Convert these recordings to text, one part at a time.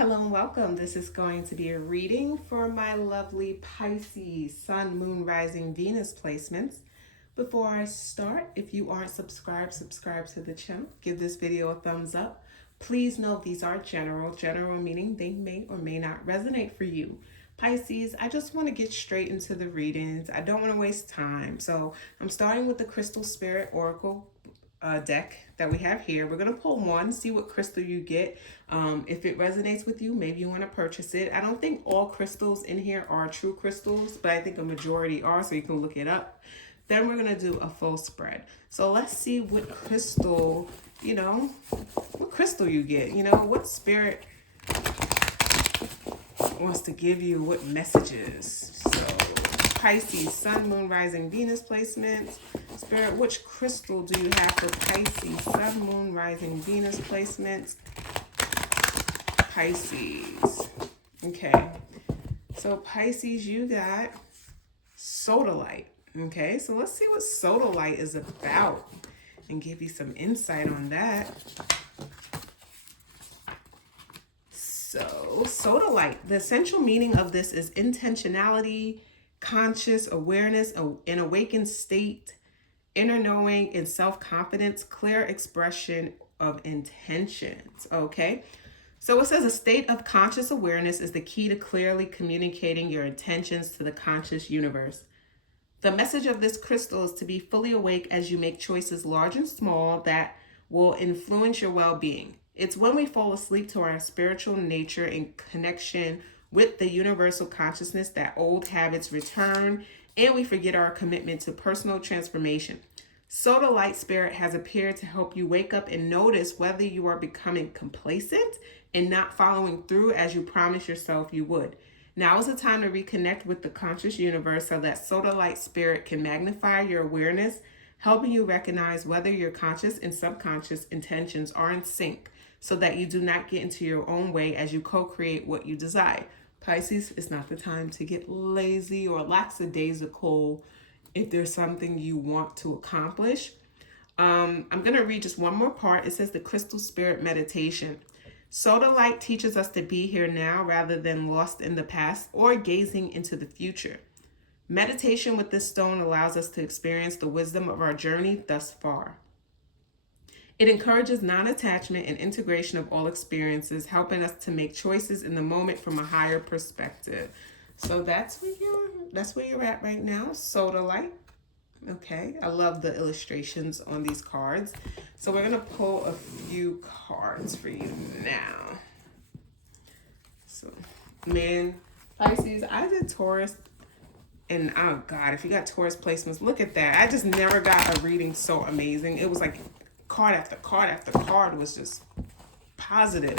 Hello and welcome. This is going to be a reading for my lovely Pisces Sun, Moon, Rising, Venus placements. Before I start, if you aren't subscribed, subscribe to the channel. Give this video a thumbs up. Please note these are general meaning they may or may not resonate for you. Pisces, I just want to get straight into the readings. I don't want to waste time. So I'm starting with the Crystal Spirit Oracle deck that we have here. We're going to pull one, see what crystal you get. If it resonates with you, maybe you want to purchase it. I don't think all crystals in here are true crystals, but I think a majority are, so you can look it up. Then we're going to do a full spread. So let's see what crystal, what crystal you get, what spirit wants to give you what messages. So Pisces, Sun, Moon, Rising, Venus placements. Spirit, which crystal do you have for Pisces? Sun, Moon, Rising, Venus placements. Pisces. Okay. So Pisces, you got sodalite. Okay, so let's see what sodalite is about and give you some insight on that. So sodalite, the essential meaning of this is intentionality, conscious awareness, an awakened state, inner knowing, and self-confidence, clear expression of intentions. Okay, so it says a state of conscious awareness is the key to clearly communicating your intentions to the conscious universe. The message of this crystal is to be fully awake as you make choices large and small that will influence your well-being. It's when we fall asleep to our spiritual nature in connection with the universal consciousness that old habits return and we forget our commitment to personal transformation. Sodalite spirit has appeared to help you wake up and notice whether you are becoming complacent and not following through as you promised yourself you would. Now is the time to reconnect with the conscious universe so that sodalite spirit can magnify your awareness, helping you recognize whether your conscious and subconscious intentions are in sync so that you do not get into your own way as you co-create what you desire. Pisces, it's not the time to get lazy or lackadaisical if there's something you want to accomplish. I'm going to read just one more part. It says the Crystal Spirit Meditation. Sodalite teaches us to be here now rather than lost in the past or gazing into the future. Meditation with this stone allows us to experience the wisdom of our journey thus far. It encourages non-attachment and integration of all experiences, helping us to make choices in the moment from a higher perspective. So that's where you're at right now, sodalite. Okay, I love the illustrations on these cards. So we're gonna pull a few cards for you now. So, man, Pisces, I did Taurus, and oh God, if you got Taurus placements, look at that. I just never got a reading so amazing. It was like card after card after card was just positive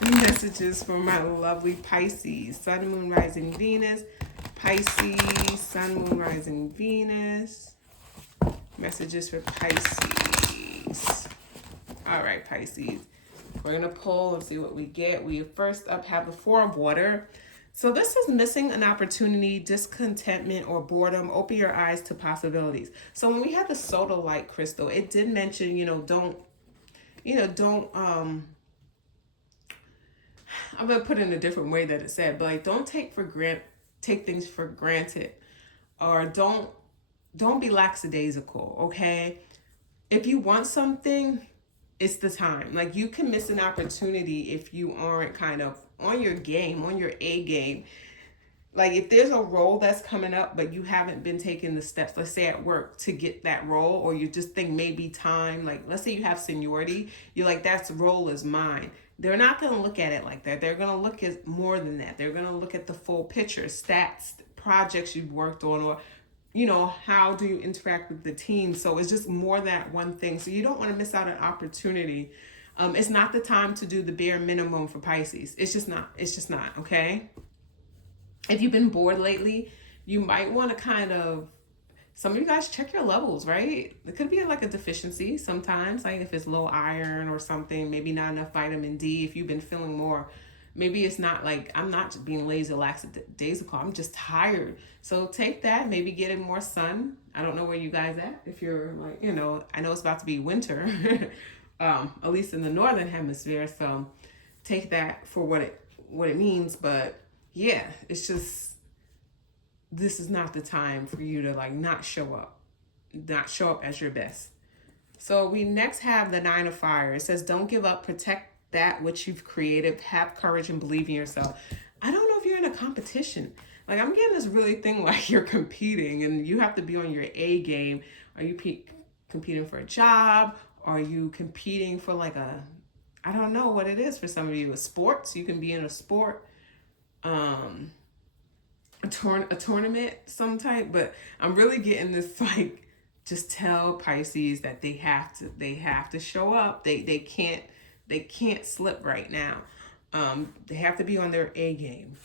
messages for my lovely Pisces. Sun, Moon, Rising, Venus. Pisces, Sun, Moon, Rising, Venus. Messages for Pisces. All right, Pisces. We're going to pull and see what we get. We first up have the Four of Water. So this is missing an opportunity, discontentment, or boredom. Open your eyes to possibilities. So when we had the sodalite crystal, it did mention, don't, I'm going to put it in a different way that it said, but like, don't take things for granted, or don't be lackadaisical, okay? If you want something, it's the time. Like, you can miss an opportunity if you aren't kind of on your game, on your A game. Like, if there's a role that's coming up, but you haven't been taking the steps, let's say at work, to get that role, or you just think maybe time, like, let's say you have seniority, you're like, that role is mine. They're not going to look at it like that. They're going to look at more than that. They're going to look at the full picture, stats, projects you've worked on, or how do you interact with the team? So it's just more than one thing. So you don't want to miss out on opportunity. It's not the time to do the bare minimum for Pisces. It's just not, okay? If you've been bored lately, you might want to some of you guys check your levels, right? It could be like a deficiency sometimes, like if it's low iron or something, maybe not enough vitamin D. If you've been feeling more, maybe it's not like, I'm not being lazy, lackadaisical, I'm just tired. So take that, maybe get in more sun. I don't know where you guys at. If you're like, I know it's about to be winter, at least in the northern hemisphere. So take that for what what it means, but yeah, it's just, this is not the time for you to like not show up as your best. So we next have the Nine of Fire. It says, don't give up, protect that which you've created, have courage and believe in yourself. I don't know if you're in a competition. Like, I'm getting this really thing like you're competing and you have to be on your A game. Are you competing for a job? Are you competing for like I don't know what it is for some of you. A sports, you can be in a sport, a tournament some type, but I'm really getting this like, just tell Pisces that they have to show up. They can't slip right now. They have to be on their A game.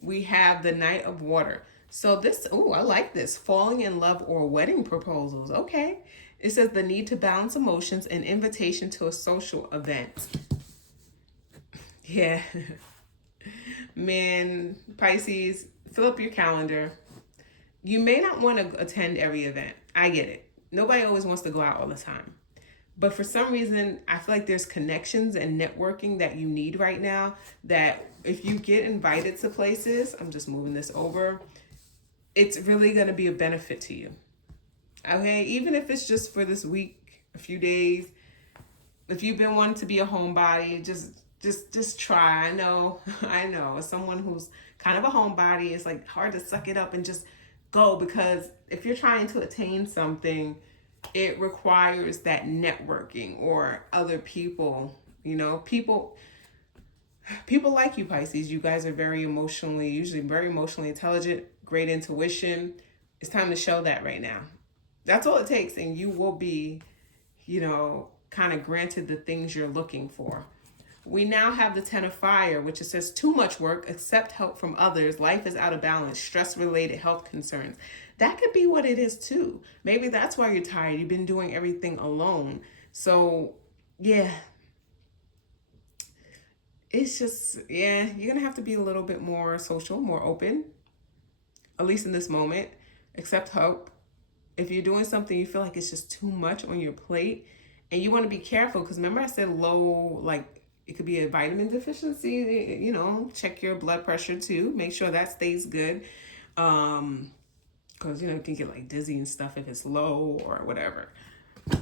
We have the Knight of Water. So this, oh, I like this. Falling in love or wedding proposals. Okay. It says the need to balance emotions, an invitation to a social event. Yeah. Man, Pisces, fill up your calendar. You may not want to attend every event. I get it. Nobody always wants to go out all the time. But for some reason, I feel like there's connections and networking that you need right now, that if you get invited to places, I'm just moving this over, it's really going to be a benefit to you. Okay, even if it's just for this week, a few days. If you've been wanting to be a homebody, just try. I know. As someone who's kind of a homebody, it's like hard to suck it up and just go, because if you're trying to attain something, it requires that networking or other people, people like you, Pisces. You guys are usually very emotionally intelligent, great intuition. It's time to show that right now. That's all it takes, and you will be, kind of granted the things you're looking for. We now have the Ten of Fire, which it says too much work, accept help from others, life is out of balance, stress-related health concerns. That could be what it is too. Maybe that's why you're tired. You've been doing everything alone. So, yeah. It's just, yeah, you're going to have to be a little bit more social, more open, at least in this moment. Accept help. If you're doing something you feel like it's just too much on your plate, and you want to be careful, because remember I said low, like, it could be a vitamin deficiency, check your blood pressure too. Make sure that stays good. Because, you can get like dizzy and stuff if it's low or whatever.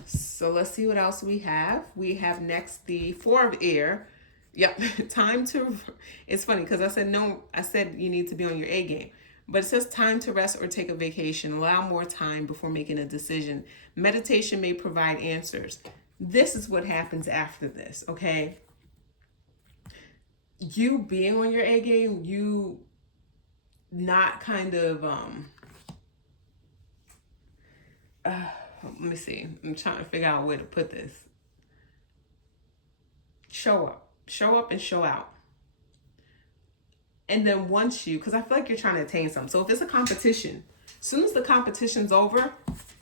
So let's see what else we have. We have next the Four of Air. Yep, it's funny because I said you need to be on your A game. But it says time to rest or take a vacation. Allow more time before making a decision. Meditation may provide answers. This is what happens after this, okay? You being on your A game, you not kind of, let me see. I'm trying to figure out a way to put this. Show up and show out. And then once because I feel like you're trying to attain something. So if it's a competition, as soon as the competition's over,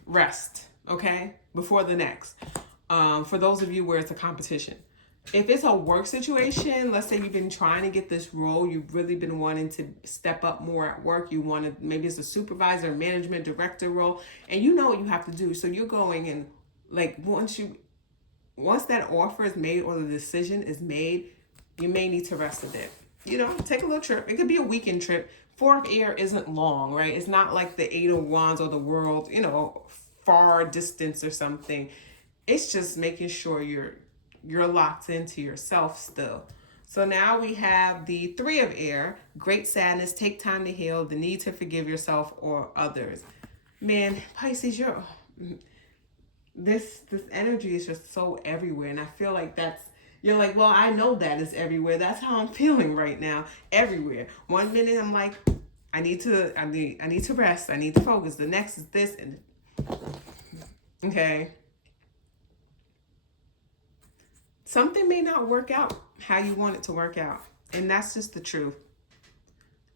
rest, okay? Before the next. For those of you where it's a competition. If it's a work situation, let's say you've been trying to get this role, you've really been wanting to step up more at work, you want to, maybe it's a supervisor, management, director role, and you know what you have to do. So you're going and like once that offer is made or the decision is made, you may need to rest a bit. Take a little trip. It could be a weekend trip. Four of Air isn't long, right? It's not like the Eight of Wands or the world, far distance or something. It's just making sure you're locked into yourself still. So now we have the Three of Air, great sadness, take time to heal, the need to forgive yourself or others. Man, Pisces, this energy is just so everywhere, and I feel like you're like, well, I know that is everywhere. That's how I'm feeling right now, everywhere. One minute I'm like, I need to rest, I need to focus. The next is this, and okay. Something may not work out how you want it to work out. And that's just the truth.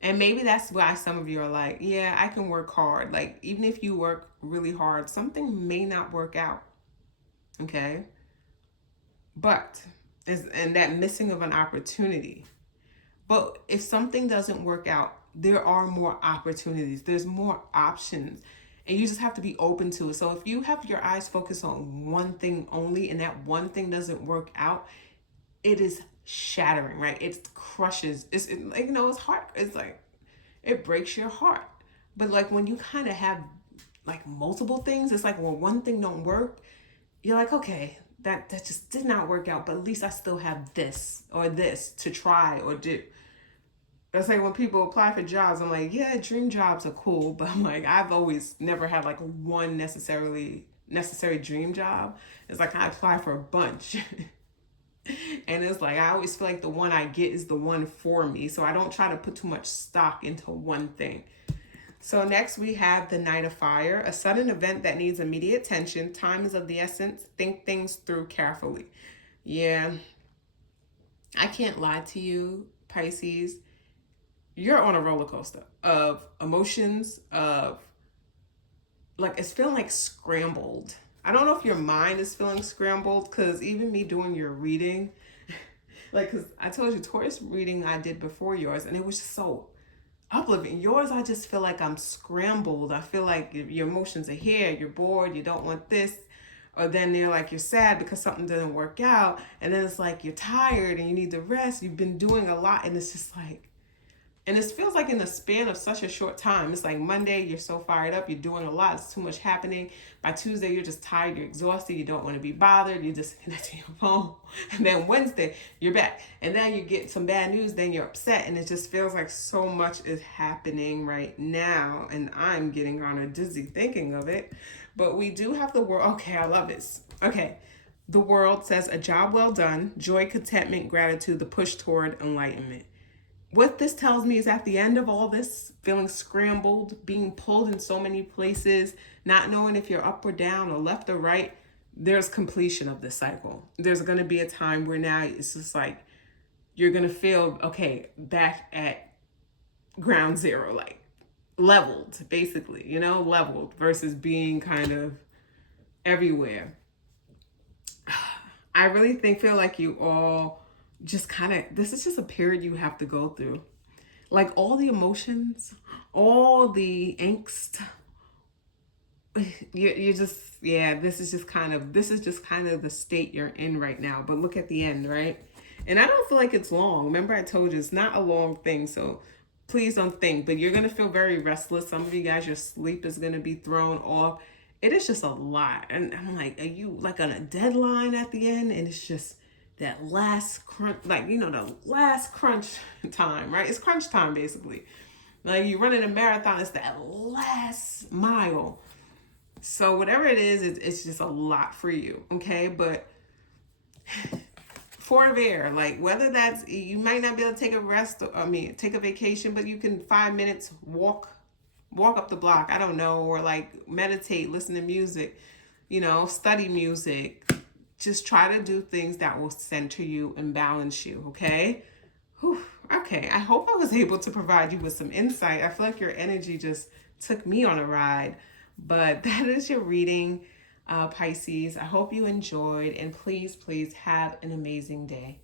And maybe that's why some of you are like, yeah, I can work hard. Like, even if you work really hard, something may not work out. Okay? And that missing of an opportunity. But if something doesn't work out, there are more opportunities. There's more options. And you just have to be open to it. So if you have your eyes focused on one thing only and that one thing doesn't work out, it is shattering, right? It crushes. Like, it's hard. It's like, it breaks your heart. But like when you kind of have like multiple things, it's like, well, one thing don't work, you're like, okay, that just did not work out, but at least I still have this or this to try or do. It's like when people apply for jobs, I'm like, yeah, dream jobs are cool, but I'm like, I've always never had like one necessary dream job. It's like I apply for a bunch. And it's like I always feel like the one I get is the one for me. So I don't try to put too much stock into one thing. So next we have the Knight of Fire, a sudden event that needs immediate attention. Time is of the essence. Think things through carefully. Yeah, I can't lie to you, Pisces. You're on a roller coaster of emotions, of like it's feeling like scrambled. I don't know if your mind is feeling scrambled because even me doing your reading, like, because I told you Taurus reading I did before yours, and it was just so uplifting. Yours, I just feel like I'm scrambled. I feel like your emotions are here. You're bored. You don't want this. Or then they're like, you're sad because something didn't work out. And then it's like you're tired and you need to rest. You've been doing a lot. And it's just like, and it feels like in the span of such a short time. It's like Monday, you're so fired up, you're doing a lot, it's too much happening. By Tuesday, you're just tired, you're exhausted, you don't want to be bothered, you're just connecting your phone. And then Wednesday, you're back. And then you get some bad news, then you're upset. And it just feels like so much is happening right now. And I'm getting on a dizzy thinking of it. But we do have the world. Okay, I love this. Okay. The world says a job well done, joy, contentment, gratitude, the push toward enlightenment. What this tells me is at the end of all this, feeling scrambled, being pulled in so many places, not knowing if you're up or down or left or right, there's completion of this cycle. There's going to be a time where now it's just like you're going to feel, okay, back at ground zero, like leveled, basically, leveled versus being kind of everywhere. I really feel like you all just kind of, this is just a period you have to go through. Like all the emotions, all the angst, you just, yeah, this is just kind of the state you're in right now. But look at the end, right? And I don't feel like it's long. Remember I told you it's not a long thing. So please don't think, but you're going to feel very restless. Some of you guys, your sleep is going to be thrown off. It is just a lot. And I'm like, are you like on a deadline at the end? And it's just that last crunch, like, the last crunch time, right? It's crunch time, basically. Like you running a marathon, it's that last mile. So whatever it is, it's just a lot for you, okay? But Four of Air, like whether that's, you might not be able to take a rest, take a vacation, but you can 5 minutes walk up the block, I don't know, or like meditate, listen to music, study music. Just try to do things that will center you and balance you, okay? Whew. Okay, I hope I was able to provide you with some insight. I feel like your energy just took me on a ride. But that is your reading, Pisces. I hope you enjoyed, and please, please have an amazing day.